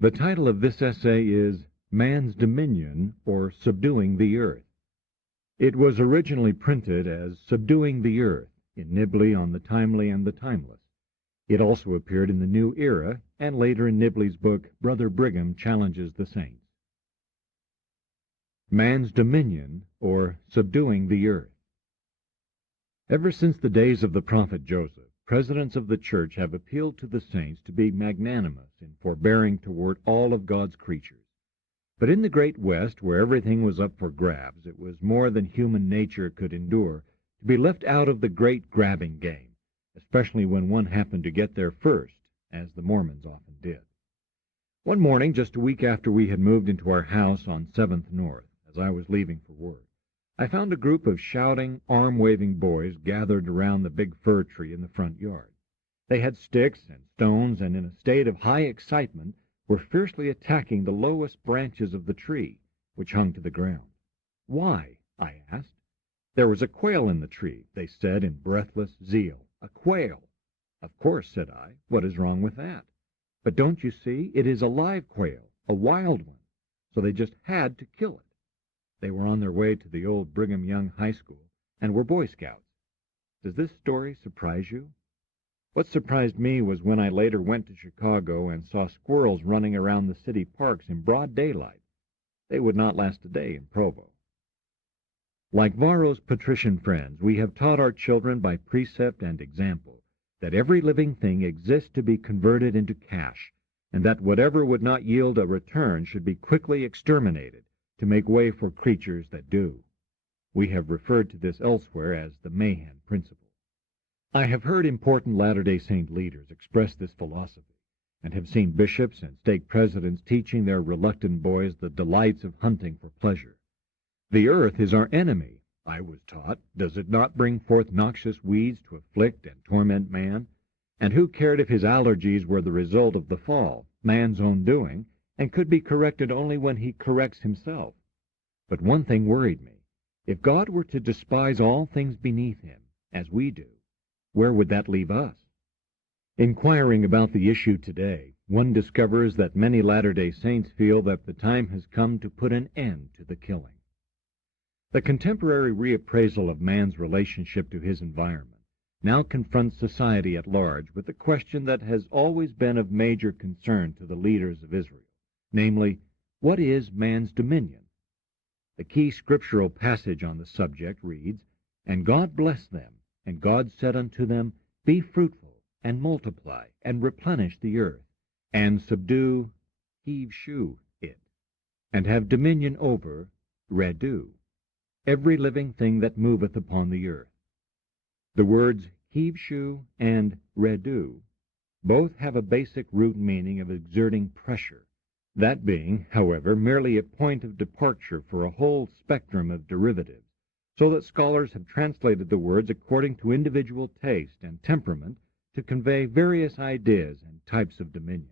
The title of this essay is Man's Dominion, or Subduing the Earth. It was originally printed as Subduing the Earth in Nibley on the Timely and the Timeless. It also appeared in the New Era and later in Nibley's book Brother Brigham Challenges the Saints. Man's Dominion, or Subduing the Earth. Ever since the days of the prophet Joseph, presidents of the church have appealed to the saints to be magnanimous in forbearing toward all of God's creatures. But in the great West, where everything was up for grabs, it was more than human nature could endure to be left out of the great grabbing game, especially when one happened to get there first, as the Mormons often did. One morning, just a week after we had moved into our house on 7th North, as I was leaving for work, I found a group of shouting, arm-waving boys gathered around the big fir tree in the front yard. They had sticks and stones, and in a state of high excitement were fiercely attacking the lowest branches of the tree, which hung to the ground. "Why?" I asked. "There was a quail in the tree," they said in breathless zeal. "A quail!" "Of course," said I. "What is wrong with that?" "But don't you see, it is a live quail, a wild one, so they just had to kill it." They were on their way to the old Brigham Young High School and were Boy Scouts. Does this story surprise you? What surprised me was when I later went to Chicago and saw squirrels running around the city parks in broad daylight. They would not last a day in Provo. Like Varro's patrician friends, we have taught our children by precept and example that every living thing exists to be converted into cash, and that whatever would not yield a return should be quickly exterminated to make way for creatures that do. We have referred to this elsewhere as the Mahan principle. I have heard important Latter-day Saint leaders express this philosophy, and have seen bishops and stake presidents teaching their reluctant boys the delights of hunting for pleasure. The earth is our enemy, I was taught. Does it not bring forth noxious weeds to afflict and torment man? And who cared if his allergies were the result of the fall, man's own doing, and could be corrected only when he corrects himself? But one thing worried me. If God were to despise all things beneath him, as we do, where would that leave us? Inquiring about the issue today, one discovers that many Latter-day Saints feel that the time has come to put an end to the killing. The contemporary reappraisal of man's relationship to his environment now confronts society at large with the question that has always been of major concern to the leaders of Israel, namely, what is man's dominion? The key scriptural passage on the subject reads, "And God blessed them, and God said unto them, Be fruitful, and multiply, and replenish the earth, and subdue, heave-shew it, and have dominion over, redu, every living thing that moveth upon the earth." The words heave-shew and redu both have a basic root meaning of exerting pressure, that being, however, merely a point of departure for a whole spectrum of derivatives, so that scholars have translated the words according to individual taste and temperament to convey various ideas and types of dominion.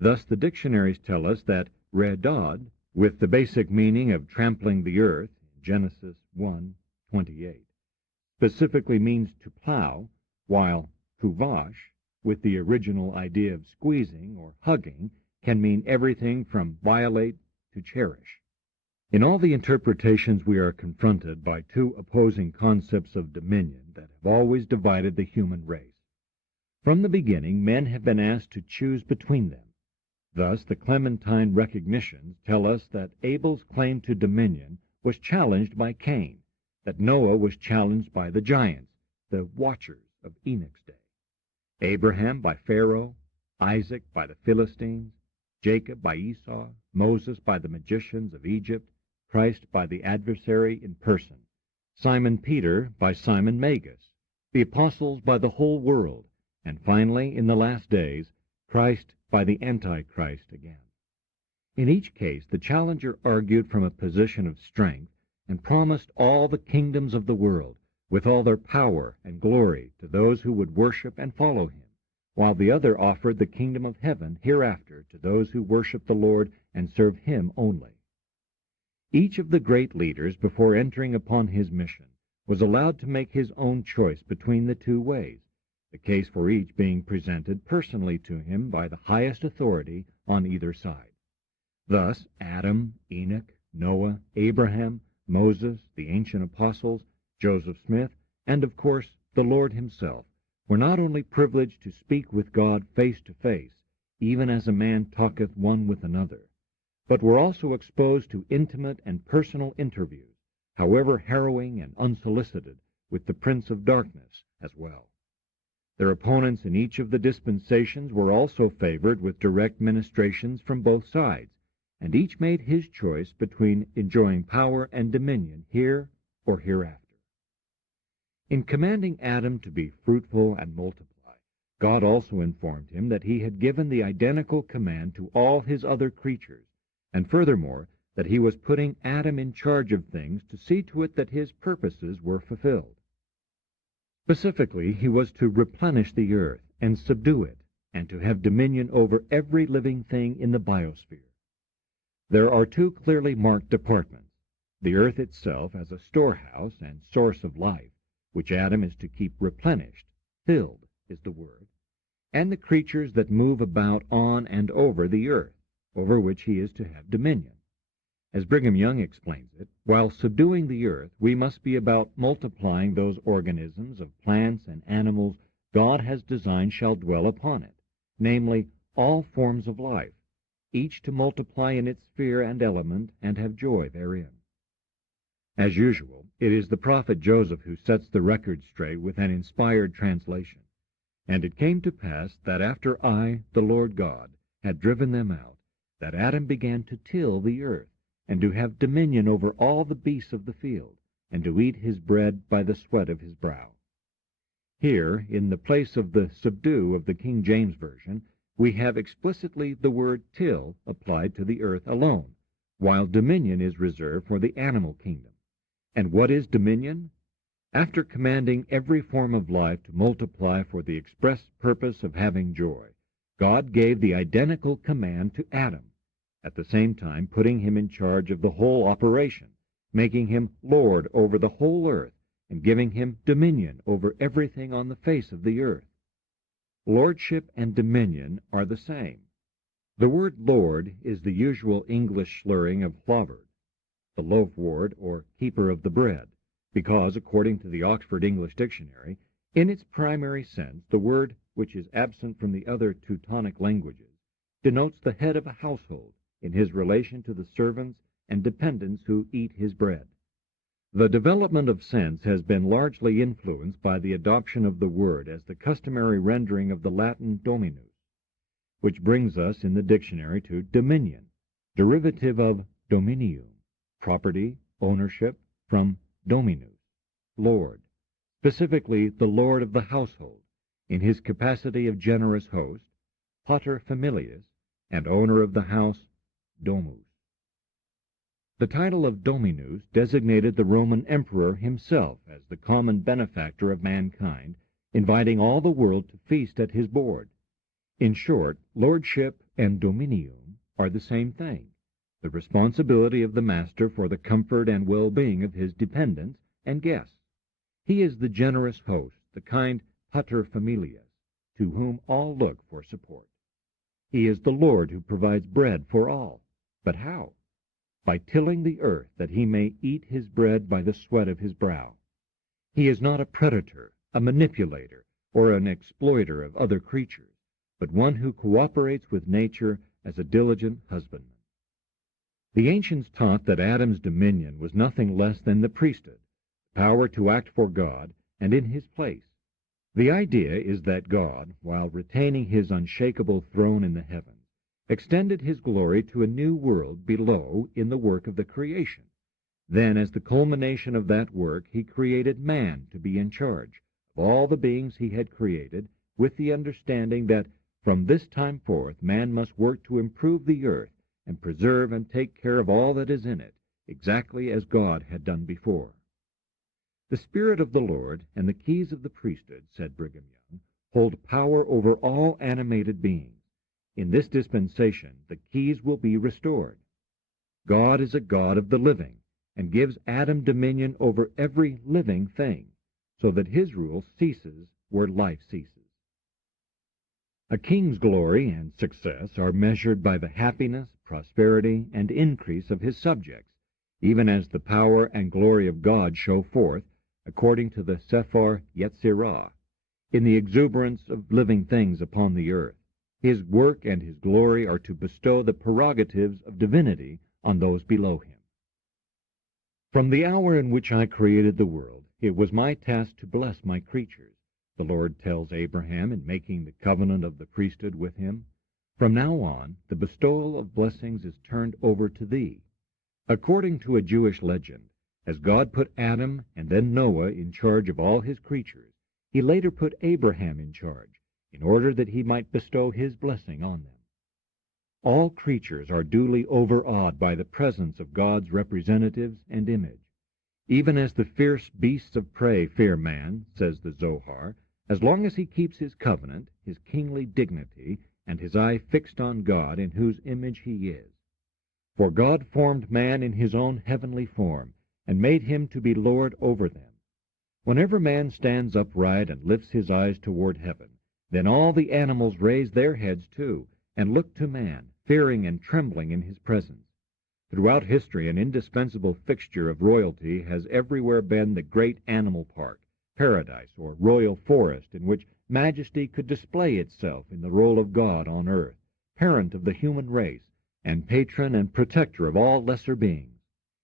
Thus the dictionaries tell us that redod, with the basic meaning of trampling the earth, Genesis 1:28, specifically means to plow, while huvash, with the original idea of squeezing or hugging, can mean everything from violate to cherish. In all the interpretations we are confronted by two opposing concepts of dominion that have always divided the human race. From the beginning, men have been asked to choose between them. Thus, the Clementine recognitions tell us that Abel's claim to dominion was challenged by Cain, that Noah was challenged by the giants, the watchers of Enoch's day, Abraham by Pharaoh, Isaac by the Philistines, Jacob by Esau, Moses by the magicians of Egypt, Christ by the adversary in person, Simon Peter by Simon Magus, the apostles by the whole world, and finally, in the last days, Christ by the Antichrist again. In each case, the challenger argued from a position of strength and promised all the kingdoms of the world, with all their power and glory, to those who would worship and follow him, while the other offered the kingdom of heaven hereafter to those who worship the Lord and serve him only. Each of the great leaders, before entering upon his mission, was allowed to make his own choice between the two ways, the case for each being presented personally to him by the highest authority on either side. Thus, Adam, Enoch, Noah, Abraham, Moses, the ancient apostles, Joseph Smith, and, of course, the Lord himself, were not only privileged to speak with God face to face, even as a man talketh one with another, but were also exposed to intimate and personal interviews, however harrowing and unsolicited, with the Prince of Darkness as well. Their opponents in each of the dispensations were also favored with direct ministrations from both sides, and each made his choice between enjoying power and dominion here or hereafter. In commanding Adam to be fruitful and multiply, God also informed him that he had given the identical command to all his other creatures, and furthermore, that he was putting Adam in charge of things to see to it that his purposes were fulfilled. Specifically, he was to replenish the earth and subdue it, and to have dominion over every living thing in the biosphere. There are two clearly marked departments: the earth itself as a storehouse and source of life, which Adam is to keep replenished, filled is the word, and the creatures that move about on and over the earth, over which he is to have dominion. As Brigham Young explains it, while subduing the earth, we must be about multiplying those organisms of plants and animals God has designed shall dwell upon it, namely, all forms of life, each to multiply in its sphere and element and have joy therein. As usual, it is the prophet Joseph who sets the record straight with an inspired translation. And it came to pass that after I, the Lord God, had driven them out, that Adam began to till the earth, and to have dominion over all the beasts of the field, and to eat his bread by the sweat of his brow. Here, in the place of the subdue of the King James Version, we have explicitly the word till applied to the earth alone, while dominion is reserved for the animal kingdom. And what is dominion? After commanding every form of life to multiply for the express purpose of having joy, God gave the identical command to Adam, at the same time putting him in charge of the whole operation, making him Lord over the whole earth, and giving him dominion over everything on the face of the earth. Lordship and dominion are the same. The word Lord is the usual English slurring of hlawverd, the loaf-ward or keeper of the bread, because, according to the Oxford English Dictionary, in its primary sense, the word, which is absent from the other Teutonic languages, denotes the head of a household in his relation to the servants and dependents who eat his bread. The development of sense has been largely influenced by the adoption of the word as the customary rendering of the Latin dominus, which brings us in the dictionary to dominion, derivative of dominium, property, ownership, from dominus, Lord, specifically the Lord of the household, in his capacity of generous host, pater familias, and owner of the house, domus. The title of dominus designated the Roman emperor himself as the common benefactor of mankind, inviting all the world to feast at his board. In short, lordship and dominium are the same thing, the responsibility of the master for the comfort and well-being of his dependents and guests. He is the generous host, the kind pater familias, to whom all look for support. He is the Lord who provides bread for all. But how? By tilling the earth, that he may eat his bread by the sweat of his brow. He is not a predator, a manipulator, or an exploiter of other creatures, but one who cooperates with nature as a diligent husbandman. The ancients taught that Adam's dominion was nothing less than the priesthood, power to act for God and in his place. The idea is that God, while retaining his unshakable throne in the heavens, extended his glory to a new world below in the work of the creation. Then, as the culmination of that work, he created man to be in charge of all the beings he had created, with the understanding that from this time forth man must work to improve the earth and preserve and take care of all that is in it, exactly as God had done before. The Spirit of the Lord and the keys of the priesthood, said Brigham Young, hold power over all animated beings. In this dispensation, the keys will be restored. God is a God of the living, and gives Adam dominion over every living thing, so that his rule ceases where life ceases. A king's glory and success are measured by the happiness, prosperity, and increase of his subjects, even as the power and glory of God show forth, according to the Sephar Yetzirah, in the exuberance of living things upon the earth. His work and his glory are to bestow the prerogatives of divinity on those below him. From the hour in which I created the world, it was my task to bless my creatures. The Lord tells Abraham in making the covenant of the priesthood with him, "From now on, the bestowal of blessings is turned over to thee." According to a Jewish legend, as God put Adam and then Noah in charge of all his creatures, he later put Abraham in charge, in order that he might bestow his blessing on them. All creatures are duly overawed by the presence of God's representatives and image. Even as the fierce beasts of prey fear man, says the Zohar, as long as he keeps his covenant, his kingly dignity, and his eye fixed on God in whose image he is. For God formed man in his own heavenly form, and made him to be Lord over them. Whenever man stands upright and lifts his eyes toward heaven, then all the animals raise their heads too, and look to man, fearing and trembling in his presence. Throughout history, an indispensable fixture of royalty has everywhere been the great animal park, paradise, or royal forest, in which majesty could display itself in the role of God on earth, parent of the human race, and patron and protector of all lesser beings.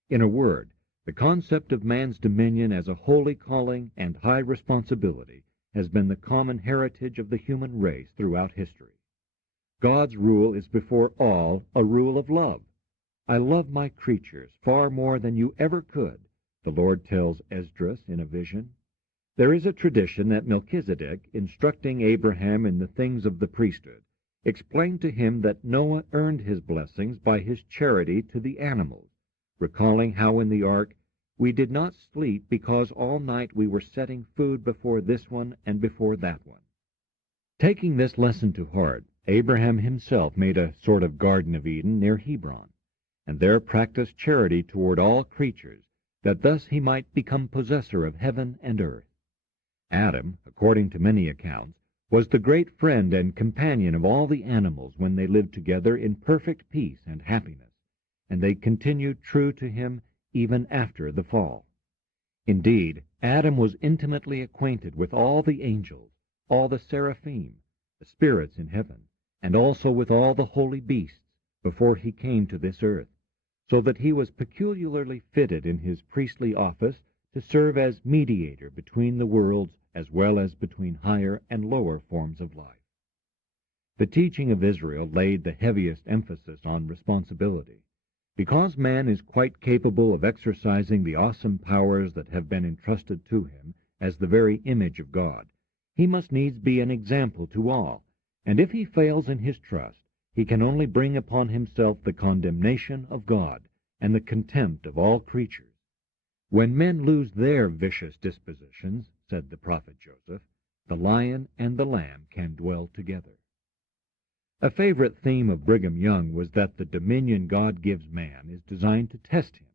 In a word, the concept of man's dominion as a holy calling and high responsibility has been the common heritage of the human race throughout history. God's rule is before all a rule of love. "I love my creatures far more than you ever could," the Lord tells Esdras in a vision. There is a tradition that Melchizedek, instructing Abraham in the things of the priesthood, explained to him that Noah earned his blessings by his charity to the animals, recalling how in the ark, "We did not sleep because all night we were setting food before this one and before that one." Taking this lesson to heart, Abraham himself made a sort of Garden of Eden near Hebron, and there practiced charity toward all creatures, that thus he might become possessor of heaven and earth. Adam, according to many accounts, was the great friend and companion of all the animals when they lived together in perfect peace and happiness, and they continued true to him even after the fall. Indeed, Adam was intimately acquainted with all the angels, all the seraphim, the spirits in heaven, and also with all the holy beasts, before he came to this earth, so that he was peculiarly fitted in his priestly office to serve as mediator between the worlds as well as between higher and lower forms of life. The teaching of Israel laid the heaviest emphasis on responsibility. Because man is quite capable of exercising the awesome powers that have been entrusted to him as the very image of God, he must needs be an example to all, and if he fails in his trust, he can only bring upon himself the condemnation of God and the contempt of all creatures. "When men lose their vicious dispositions," said the prophet Joseph, "the lion and the lamb can dwell together." A favorite theme of Brigham Young was that the dominion God gives man is designed to test him,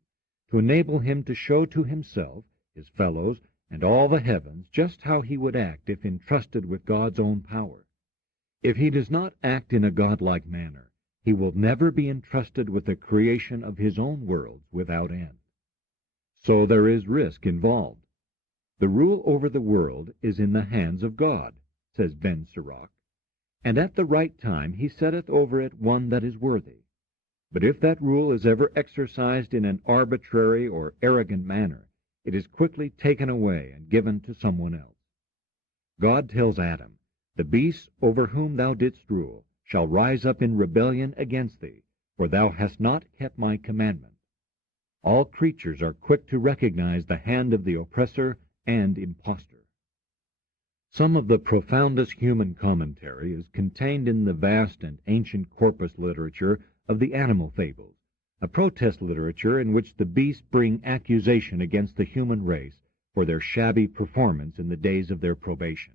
to enable him to show to himself, his fellows, and all the heavens just how he would act if entrusted with God's own power. If he does not act in a godlike manner, he will never be entrusted with the creation of his own worlds without end. So there is risk involved. "The rule over the world is in the hands of God," says Ben Sirach, "and at the right time he setteth over it one that is worthy. But if that rule is ever exercised in an arbitrary or arrogant manner, it is quickly taken away and given to someone else." God tells Adam, "The beasts over whom thou didst rule shall rise up in rebellion against thee, for thou hast not kept my commandment." All creatures are quick to recognize the hand of the oppressor and impostor. Some of the profoundest human commentary is contained in the vast and ancient corpus literature of the animal fables, a protest literature in which the beasts bring accusation against the human race for their shabby performance in the days of their probation.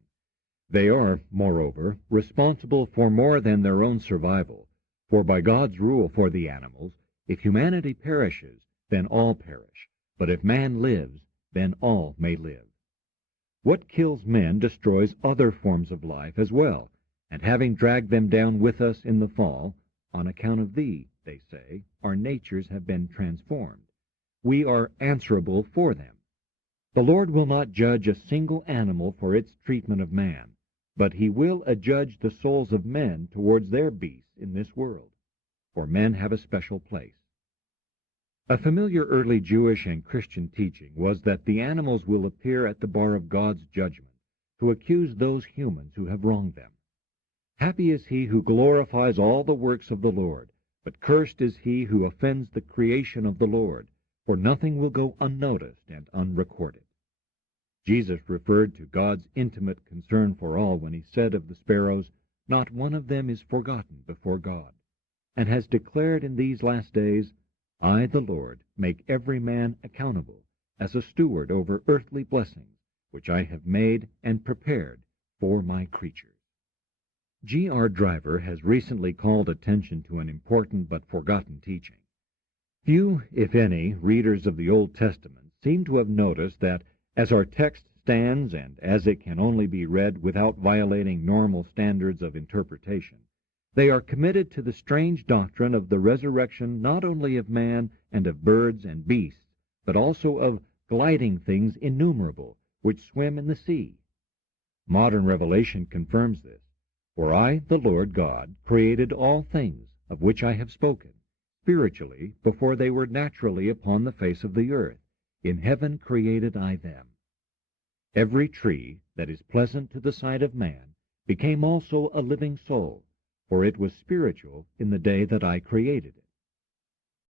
They are, moreover, responsible for more than their own survival, for by God's rule for the animals, if humanity perishes, then all perish, but if man lives, then all may live. What kills men destroys other forms of life as well, And having dragged them down with us in the fall, on account of thee, they say, our natures have been transformed. We are answerable for them. The Lord will not judge a single animal for its treatment of man, but he will adjudge the souls of men towards their beasts in this world, for men have a special place. A familiar early Jewish and Christian teaching was that the animals will appear at the bar of God's judgment to accuse those humans who have wronged them. Happy is he who glorifies all the works of the Lord, but cursed is he who offends the creation of the Lord, for nothing will go unnoticed and unrecorded. Jesus referred to God's intimate concern for all when he said of the sparrows, "Not one of them is forgotten before God," and has declared in these last days, "I, the Lord, make every man accountable as a steward over earthly blessings, which I have made and prepared for my creatures." G.R. Driver has recently called attention to an important but forgotten teaching. Few, if any, readers of the Old Testament seem to have noticed that as our text stands and as it can only be read without violating normal standards of interpretation, they are committed to the strange doctrine of the resurrection not only of man and of birds and beasts, but also of gliding things innumerable which swim in the sea. Modern revelation confirms this. For I, the Lord God, created all things of which I have spoken, spiritually, before they were naturally upon the face of the earth. In heaven created I them. Every tree that is pleasant to the sight of man became also a living soul, for it was spiritual in the day that I created it.